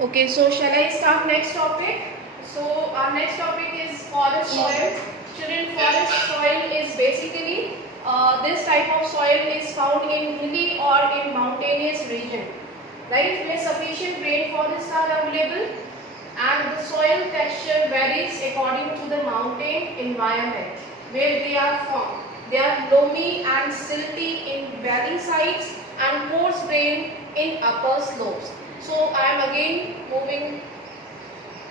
Okay, so shall I start next topic? So our next topic is forest soil. Children, forest soil is basically this type of soil is found in hilly or in mountainous region, right? Where sufficient rainforests are available and the soil texture varies according to the mountain environment where they are found. They are loamy and silty in valley sides and coarse grained in upper slopes. So I am again moving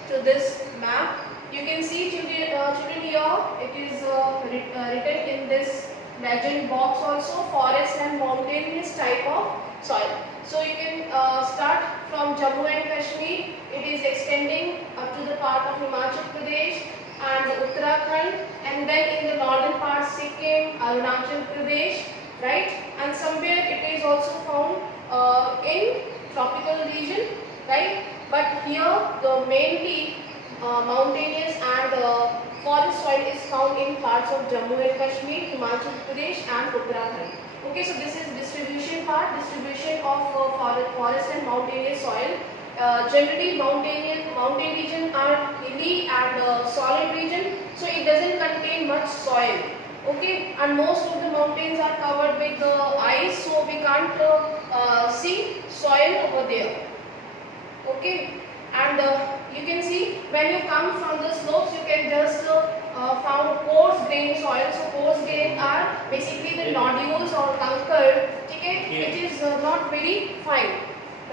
to this map. You can see children here, it is written in this legend box also, forest and mountainous type of soil. So you can start from Jammu and Kashmir. It is extending up to the part of Himachal Pradesh and Uttarakhand, and then in the northern part Sikkim, Arunachal Pradesh, right? And somewhere it is also found in tropical region, right? But here the mainly mountainous and forest soil is found in parts of Jammu and Kashmir, Himachal Pradesh and Uttarakhand. Okay, so this is distribution part, distribution of forest and mountainous soil. Generally mountain region are hilly and solid region, so it doesn't contain much soil. Okay, and most of the mountains are covered with ice, so we can't see soil over there. Okay, and you can see when you come from the slopes, you can just found coarse grain soil. So coarse grain are basically the nodules or कंकड़, ठीक है, which is not very fine,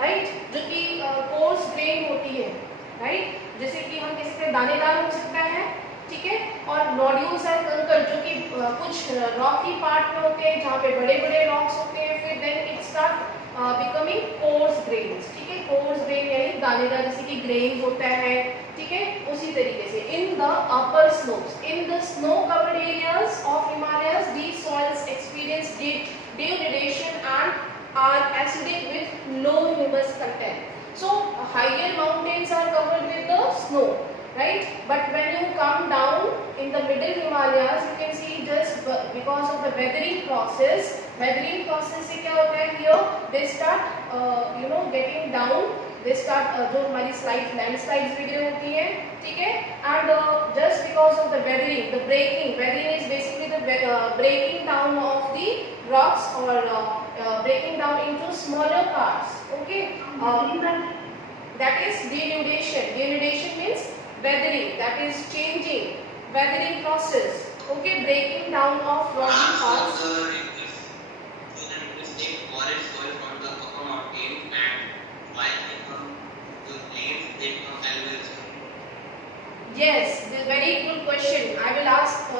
right? जो कि coarse grain होती है, right? जैसे कि हम किसी पे दानेदार हो सकता है, ठीक है, और नोड्यूल्स है कंकड़ जो कि कुछ रॉकी पार्ट में होते हैं जहाँ पे बड़े बड़े रॉक्स होते हैं, फिर then it start becoming coarse grains, ठीक है, कोर्स ग्रेन यानी दानेदार जैसे कि ग्रेन्स होता है, ठीक है, उसी तरीके से in the upper slopes, in the snow covered areas of Himalayas these soils experience denudation and are acidic with low humus content. So higher mountains are covered with the snow, right? But when you come down in the middle Himalayas, you can see just because of the weathering process से क्या होता है, here they start getting down, they start जो हमारी landslides वगैरह होती है, ठीक है, and just because of the weathering, the weathering is basically the breaking down of the rocks or breaking down into smaller parts. Okay, that is denudation. Denudation means weathering, that is changing, weathering process. Okay, breaking down of rocky parts. If take forest soil from the upper mountain and while they come to plains, they become alluvial soil. Yes, very good question. I will ask.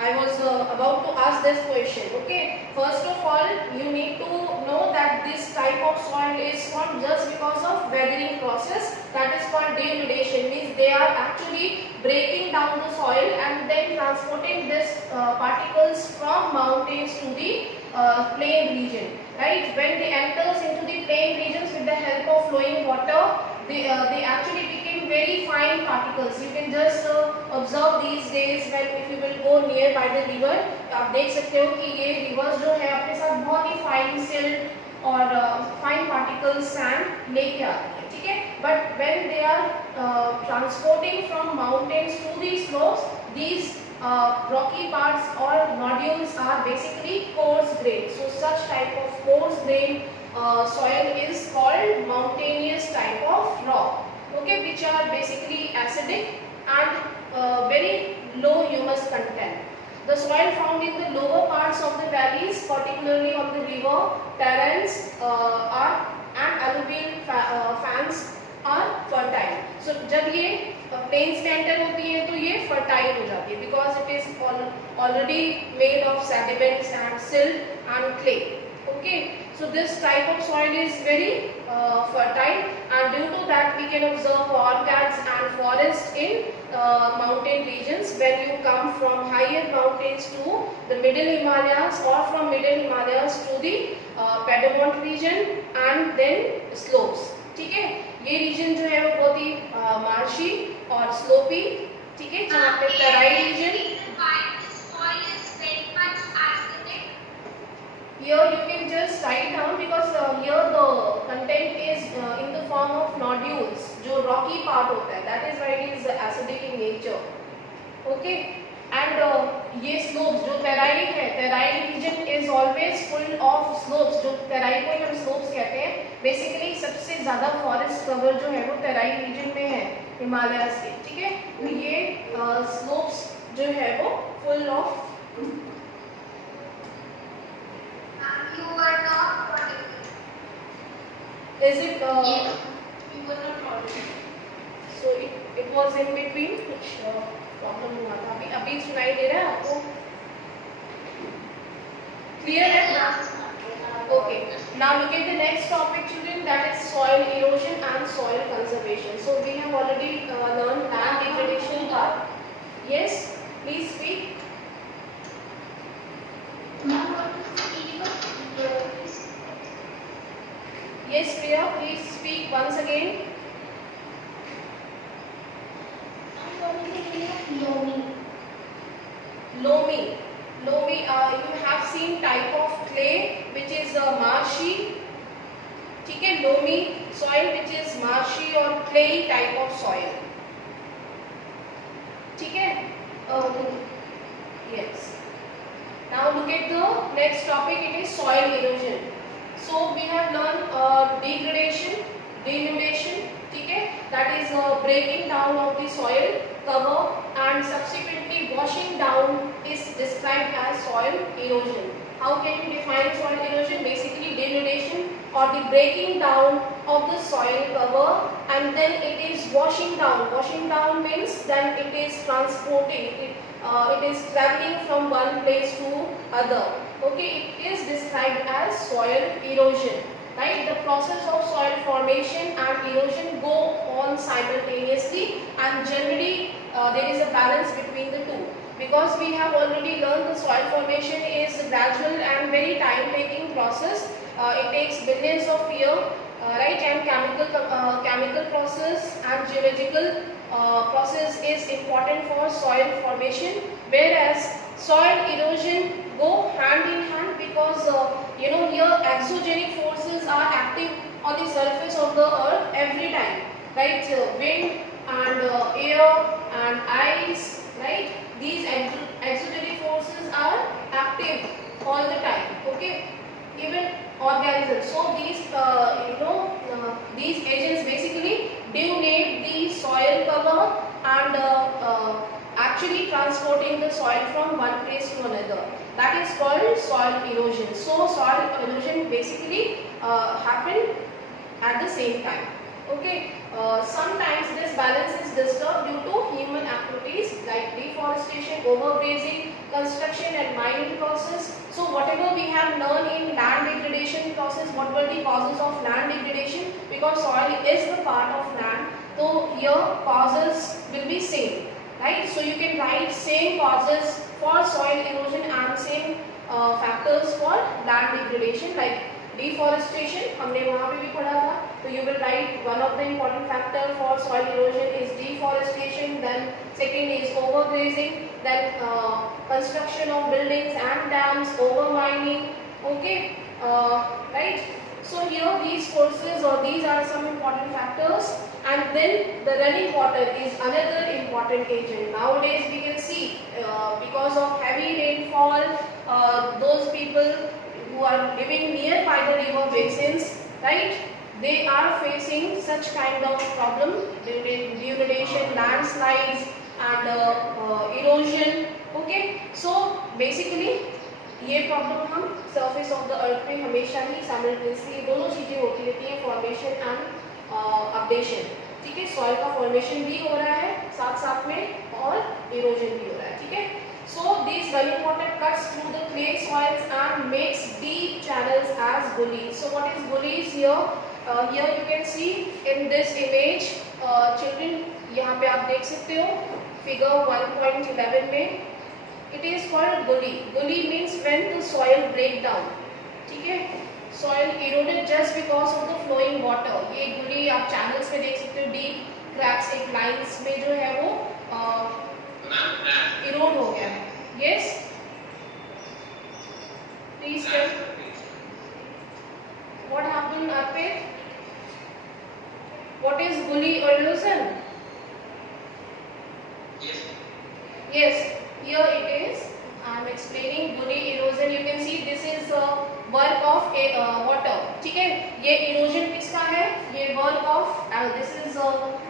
I was about to ask this question. Okay, first of all, you need to know that this type of soil is formed just because of weathering process. That is called denudation. Means they are actually breaking down the soil and then transporting these particles from mountains to the plain region. Right? When they enters into the plain regions with the help of flowing water, they actually became very fine particles. You can just observe these days when if you will go near by the river, आप देख सकते हो कि ये rivers जो है अपने साथ बहुत ही fine silt और fine particles sand लेके आते हैं, ठीक है? But when they are transporting from mountains to the slopes, these rocky parts or nodules are basically coarse grain. So such type of coarse grain soil is called mountainous type of rock, okay, which are basically acidic and very low humus content. The soil found in the lower parts of the valleys, particularly of the river, terrains and alluvial fans are fertile. So जब ये plains में enter होती है तो ये fertile हो जाती है because it is already made of sediments and silt and clay. Okay, so this type of soil is very fertile, and due to that we can observe orchids and forests in mountain regions when you come from higher mountains to the middle Himalayas or from middle Himalayas to the Piedmont region and then slopes. ठीक है, ये reason जो है वो बहुत ही marshy और sloppy, ठीक है, जहाँ पे तराई reason here you can just write down because here the content is in the form of nodules, जो rocky part होता है, that is why it is acidic in nature. Okay, and ये slopes जो terae है, terae region is always full of slopes. जो terae को हम slopes कहते हैं, basically सबसे ज़्यादा forest cover जो है वो terae region में है, हिमालयास के, ठीक है. तो ये slopes जो है वो full of You were not audible. is it Yes. you were not audible. So it was in between कुछ प्रॉब्लम हुआ था. अभी सुनाई दे रहा है आपको? Clear है? Okay. Now look at the next topic, children. That is soil erosion and soil conservation. So we have already learned land degradation part. Yes, please speak. Ma'am, what is the meaning of erosion? Yes, Priya, please speak once again. What is the meaning of loamy? Loamy. Loamy, you have seen type of clay which is marshy. ठीक है, loamy soil which is marshy or clay type of soil. ठीक है? Yes. Now look at the next topic. It is soil erosion. So we have learned degradation, denudation. ठीक है? That is breaking down of the soil cover and subsequently washing down is described as soil erosion. How can you define soil erosion? Basically denudation or the breaking down of the soil cover and then it is washing down. Washing down means then it is transporting. It is traveling from one place to other. Okay, it is described as soil erosion. Right, the process of soil formation and erosion go on simultaneously, and generally there is a balance between the two. Because we have already learned the soil formation is a gradual and very time-taking process. It takes billions of years, right? And chemical process and geological process is important for soil formation, whereas soil erosion go hand in hand because here exogenic forces are active on the surface of the earth every time, right? Wind and air and ice, right? These exogenic forces are active all the time. Okay, even organisms. So these agents basically denudate the soil cover and actually transporting the soil from one place to another. That is called soil erosion. So soil erosion basically happen at the same time. Okay. Sometimes this balance is disturbed due to human activities like deforestation, overgrazing, construction and mining process. So whatever we have learned in land degradation process, what were the causes of land degradation? Because soil is the part of land, so here causes will be same, right? So you can write same causes for soil erosion and same factors for land degradation like deforestation. हमने वहाँ पे भी पढ़ा था. So you will write one of the important factor for soil erosion is deforestation. Then second is overgrazing. Then construction of buildings and dams, overmining. Okay, right. So here these forces or these are some important factors. And then the running water is another important agent. Nowadays we can see because of heavy rainfall, those people who are living nearby the river basins, right? They are facing such kind of problem, denudation, landslides and erosion. Okay, so basically ये problem हम surface of the earth पे हमेशा ही simultaneously दोनों चीज़ें होती रहती हैं, formation and updation. ठीक है, सॉइल का फॉर्मेशन भी हो रहा है साथ साथ में और इरोजन भी हो रहा है. ठीक है, so this running water cuts through the clay soils and makes deep channels as gullies. So what is gullies here? Here you can see in this image, children, यहाँ पे आप देख सकते हो फिगर 1.11 में. It is called gully. Gully means when the soil break down. ठीक है, soil eroded just because of the flowing water. ये gully आप channels में देख सकते हो, deep cracks एक lines में जो है वो erode हो गया है. Yes, please tell. is gully erosion? Yes. Yes, here it is. I am explaining gully erosion. You can see this is work of water. ठीक है, ये erosion किसका है? ये work of this is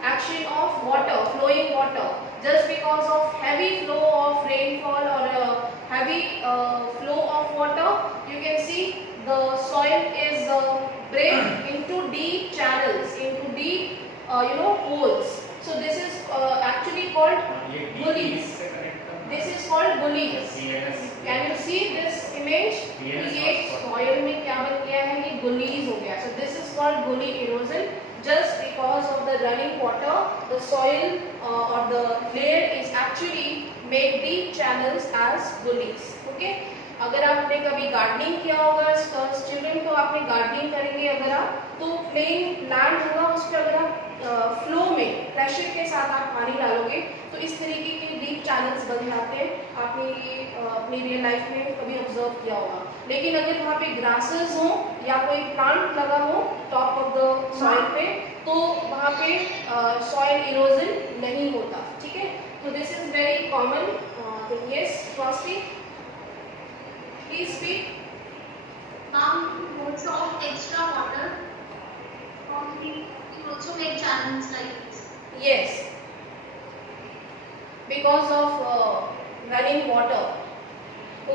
action of water, flowing water. Just because of heavy flow of rainfall or heavy flow of water, you can see the soil is break into deep channels, into deep holes. So this is actually called gullies. This is called gullies. Can you see this image? ये soil में क्या बन गया है? ये gullies हो गया. So this is called gully erosion. Just because of the running water, the soil or the layer is actually made deep channels as gullies. Okay? अगर आपने कभी गार्डनिंग किया होगा चिल्ड्रन, तो आपने गार्डनिंग करेंगे अगर आप, तो प्लेन लैंड होगा, उस पर अगर आप फ्लो में प्रेशर के साथ आप पानी डालोगे तो इस तरीके के डीप चैनल्स बन जाते हैं. आपने ये अपनी रियल लाइफ में कभी ऑब्जर्व किया होगा. लेकिन अगर वहाँ पे ग्रासेस हो या कोई प्लांट लगा हो टॉप ऑफ द सॉइल पे, तो वहाँ पे सॉइल इरोजन नहीं होता. ठीक है, तो this is very common. Yes Swati, please speak. Also extra water you also make channels like this. Yes, because of running water.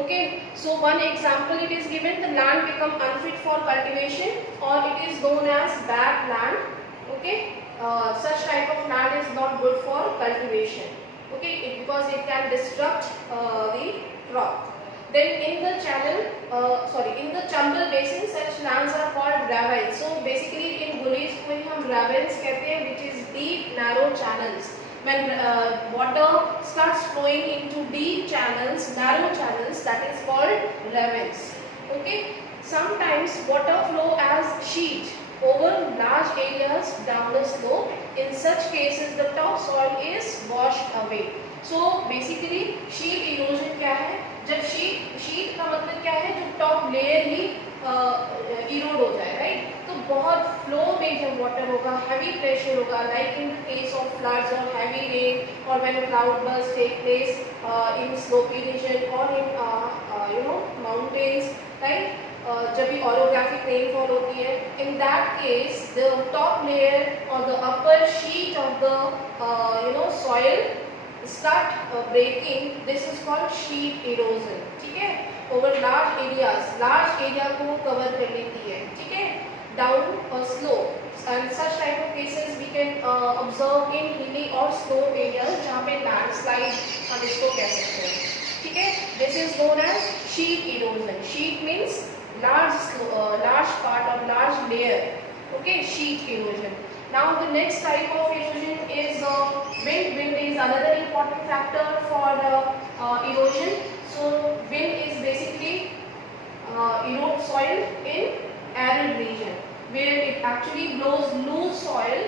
Okay, so one example it is given, the land become unfit for cultivation or it is known as bad land. Okay, such type of land is not good for cultivation. Okay, because it can disrupt the crop. Then in the in the chambal basin, such lands are called ravines. So basically in gullies को ही हम ravines कहते हैं, which is deep narrow channels. When water starts flowing into deep channels, narrow channels, that is called ravines. Okay. Sometimes water flow as sheet over large areas down the slope. In such cases, the topsoil is washed away. So basically sheet erosion क्या है? जब sheet का मतलब क्या है? जो top layer ही इरोड हो जाए, राइट? तो बहुत फ्लो में जब वाटर होगा, हैवी प्रेशर होगा, like in the case of floods और हैवी रेन और when cloud burst take place in slopy region और इन माउंटेन्स, राइट? जब भी ऑरोग्राफिक रेनफॉल होती है, in that case the top layer और the upper sheet of the soil start breaking. This is called sheet erosion. ठीक है, over large areas, large area को cover कर लेती है. ठीक है, down a slope. And such type of cases we can observe in hilly or slope areas जहाँ पे landslide हम इसको कह सकते हैं. ठीक है, this is known as sheet erosion. Sheet means large part or large layer. Okay, sheet erosion. Now the next type of erosion is wind. Wind is another important factor for erosion. So wind is basically erode soil in arid region where it actually blows loose soil.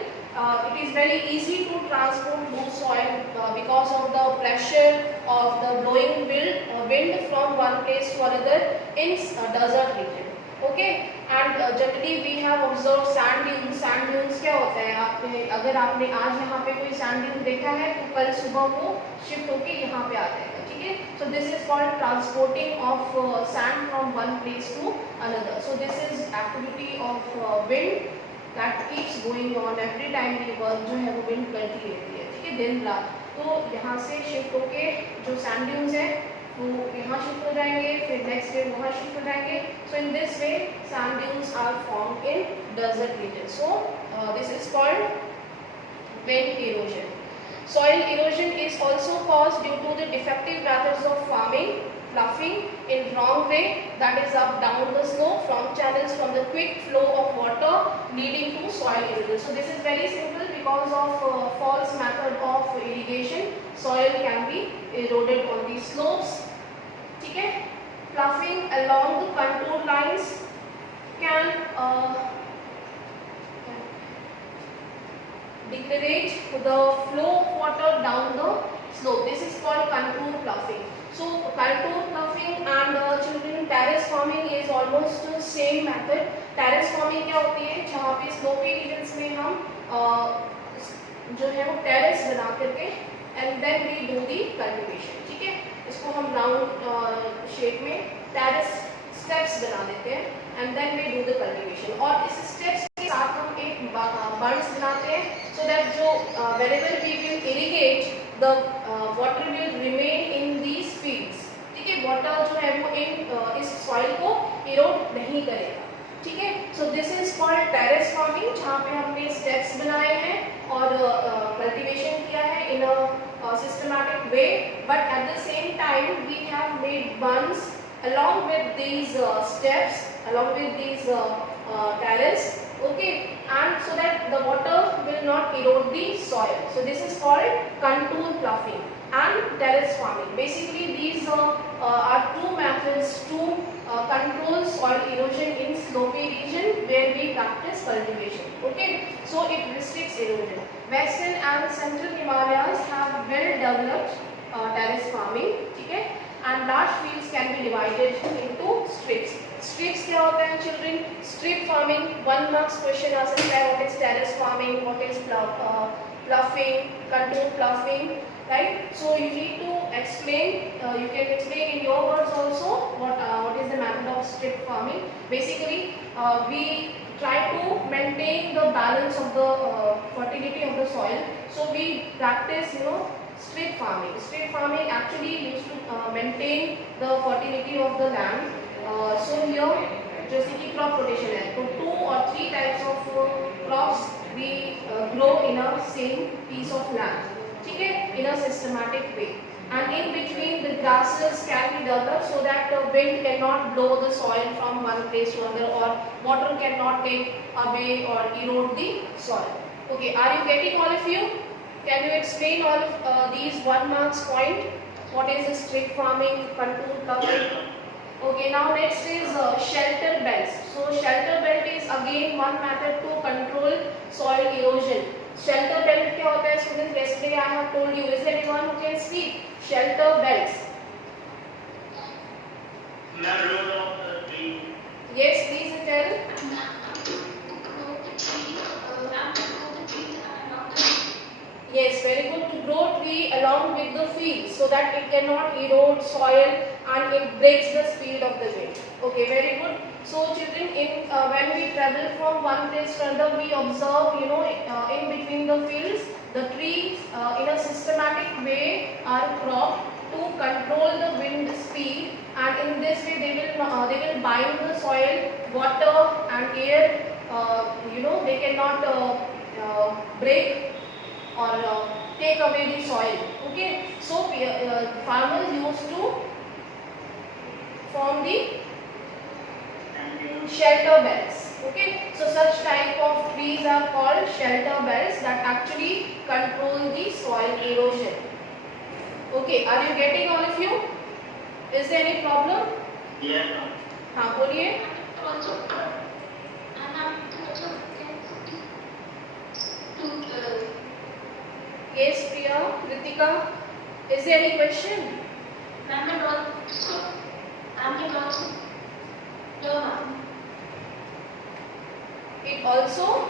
It is very easy to transport loose soil because of the pressure of the blowing wind from one place to another in desert region. Okay, and generally we have observed sand dunes. Sand dunes क्या होता है? आपने अगर आपने आज यहाँ पे कोई sand dune देखा है तो कल सुबह वो शिफ्ट होके यहाँ पे आते हैं. ठीक है, so this is called transporting of sand from one place to another. So this is activity of wind that keeps going on every time ये work जो है वो wind करती रहती है. ठीक है, दिन रात. तो यहाँ से शिफ्ट होके जो sand dunes है वो यहाँ शिफ्ट हो जाएंगे, फिर नेक्स्ट डे वहाँ शिफ्ट हो जाएंगे. So in this way sand dunes are formed in desert region. So this is called wind erosion. Soil erosion is also caused due to the defective methods of farming, ploughing in wrong way, that is up down the slope from channels from the quick flow of water leading to soil erosion. So this is very simple. Because of false method of irrigation, soil can be eroded on the slopes. ठीक है, ploughing along the contour lines can degrade the flow of water down the slope. This is called contour ploughing. So contour ploughing and children terrace farming is almost same method. Terrace farming क्या होती है, जहाँ पे slopy regions में हम जो है वो terrace बना करके and then we do the cultivation, ठीक है. इसको हम राउंड शेप में terrace steps बना देते हैं and then we do the cultivation. और इस steps के साथ हम एक bunds बनाते हैं so that जो whenever we will irrigate the water will remain in these fields, ठीक है. water जो है वो इस soil को erode नहीं करेगा, ठीक है. so this is called terrace farming, जहाँ पे हमने steps बनाए हैं और cultivation किया है in a systematic way, but at the same time we have made bunds along with these steps, along with these terrace, okay, and so that the water will not erode the soil. So this is called contour ploughing and terrace farming. Basically these are two methods to control soil erosion in slopy region where we practice cultivation, okay. So it restricts erosion. Western and central Himalayas have well developed terrace farming, ठीक है, and large fields can be divided into strips. Strips क्या होता है children? Strip farming, 1 marks question आ सकता है. What is terrace farming? What is ploughing? Contour ploughing, right? So you need to explain. You can explain in your words also what is the method of strip farming. Basically, we try to maintain the balance of the fertility of the soil. So we practice, strip farming. Strip farming actually used to maintain the fertility of the land. So here, जैसे कि crop rotation है, तो 2 or 3 types of crops we grow in a same piece of land, ठीक है, in a systematic way. And in between the grasses can be developed so that the wind cannot blow the soil from one place to another, or water cannot take away or erode the soil. Okay, are you getting all of you? Can you explain all of these 1 marks point? What is the strip farming, contour ploughing? Okay, now next is shelter belts. So shelter belt is again one method to control soil erosion. Shelter belt क्या होता है students? Yesterday I have told you. Is there anyone who can speak? Shelter belts. Yes, please tell. Yes, very good. To grow tree along with the field so that it cannot erode soil and it breaks the speed of the wind. Okay, very good. So children, when we travel from one place to another, we observe, in between the fields, the trees in a systematic way are cropped to control the wind speed, and in this way they will bind the soil, water and air. They cannot break or take away the soil. Okay, so farmers used to form the shelter belts. Okay, so such type of trees are called shelter belts that actually control the soil erosion. Okay, are you getting all of you? Is there any problem? Yes. हाँ बोलिए. Yes, Priya, Kritika, is there any question? It also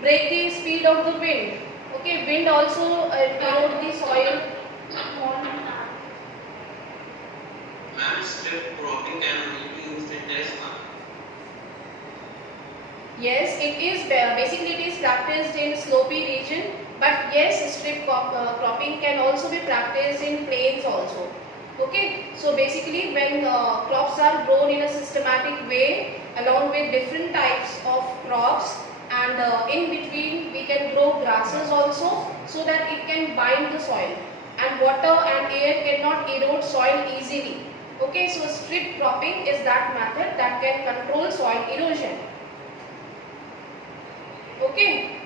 break the speed of the wind. Okay, wind also erode the soil. Ma'am, strip cropping can only be used in terrace farming. Yes, it is basically it is practiced in slopy region, but yes, strip cropping can also be practiced in plains also. Okay, so basically when crops are grown in a systematic way along with different types of crops, and in between we can grow grasses also so that it can bind the soil, and water and air cannot erode soil easily. Okay, so strip cropping is that method that can control soil erosion. Okay.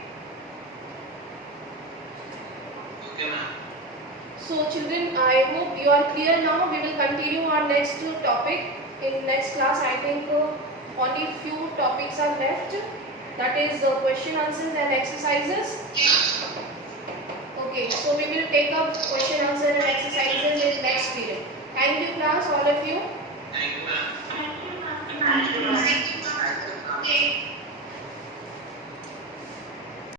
Okay, ma'am. So children, I hope you are clear now. We will continue our next topic in next class. I think only few topics are left. That is question answers and exercises. Okay. Okay, so we will take up question answer and exercises in next period. Thank you class, all of you. Thank you, ma'am. Thank you, ma'am.